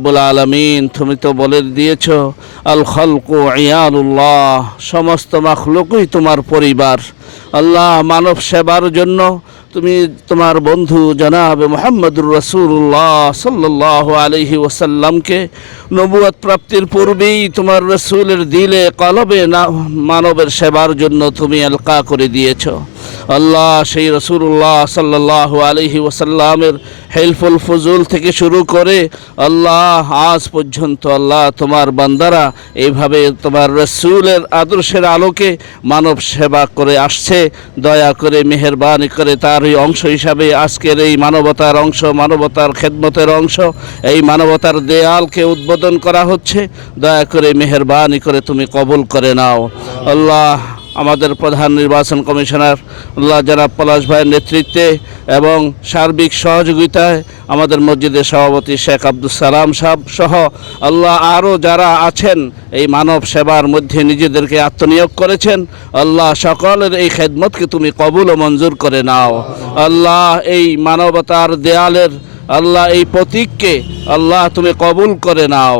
রব্বুল আলমিন, তুমি তো বলে দিয়েছ, আল খলকু ইয়ালুল্লাহ সমস্ত মাখলুকই তোমার পরিবার। আল্লাহ মানব সেবার জন্য তুমি তোমার বন্ধু জনাব মোহাম্মদুর রসুল্লাহ সাল্লাহ আলহি ওসাল্লামকে নবুয়াত প্রাপ্তির পূর্বেই তোমার রসুলের দিলে কলবে না, মানবের সেবার জন্য তুমি আলকা করে দিয়েছ। আল্লাহ, সেই রসুল্লাহ সাল্লাহ আলহি ওসাল্লামের হেলফুল ফজুল থেকে শুরু করে আল্লাহ, আজ পর্যন্ত আল্লাহ তোমার বান্দারা এইভাবে তোমার রসুলের আদর্শের আলোকে মানব সেবা করে আসছে। দয়া করে, মেহরবানি করে তার এই অংশ হিসাবে আজকের এই মানবতার অংশ, মানবতার খেদমতের অংশ, এই মানবতার দেয়ালকে উদ্বোধন করা হচ্ছে। দয়া করে, মেহরবানি করে তুমি কবুল করে নাও। আল্লাহ আমাদের প্রধান নির্বাচন কমিশনার আল্লাহ জনাব পলাশ ভাইয়ের নেতৃত্বে এবং সার্বিক সহযোগিতায় আমাদের মসজিদের সভাপতি শেখ আব্দুল সালাম সাহেব সহ আল্লাহ আরও যারা আছেন, এই মানব সেবার মধ্যে নিজেদেরকে আত্মনিয়োগ করেছেন, আল্লাহ সকলের এই খেদমতকে তুমি কবুল ও মঞ্জুর করে নাও। আল্লাহ এই মানবতার দেয়ালের, আল্লাহ এই প্রতীককে আল্লাহ, তুমি কবুল করে নাও।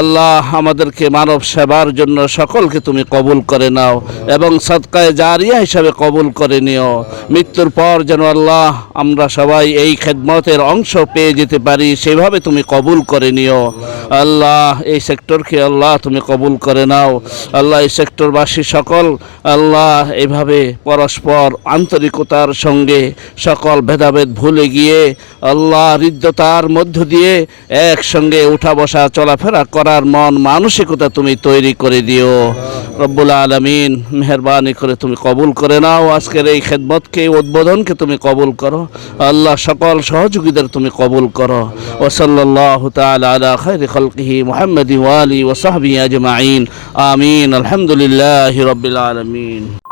আল্লাহ, আমাদেরকে মানব সেবার জন্য সকলকে তুমি কবুল করে নাও এবং সৎকায় জারিয়া হিসাবে কবুল করে নিও। মৃত্যুর পর যেন আল্লাহ, আমরা সবাই এই খেদমতের অংশ পেয়ে যেতে পারি, সেভাবে তুমি কবুল করে নিও। আল্লাহ, এই সেক্টরকে আল্লাহ, তুমি কবুল করে নাও। আল্লাহ, এই সেক্টরবাসী সকল, আল্লাহ এইভাবে পরস্পর আন্তরিকতার সঙ্গে সকল ভেদাভেদ ভুলে গিয়ে, আল্লাহ, হৃদ্যতার মধ্য দিয়ে একসঙ্গে উঠা বসা চলাফেরা করার মন মানসিকতা তুমি তৈরি করে দিও। রব্বুল আলমিন মেহরবানি করে তুমি কবুল করে নাও। আজকের এই খেদমতকে উদ্বোধনকে তুমি কবুল করো। আল্লাহ সকল সহযোগীদের তুমি কবুল করো। ওসল্লাহ তাল খৈর খলকিহি মোহাম্মদ ওয়ালি ওসাহবি আজমাইন। আমিন। আলহামদুলিল্লাহ রবিল আলমিন।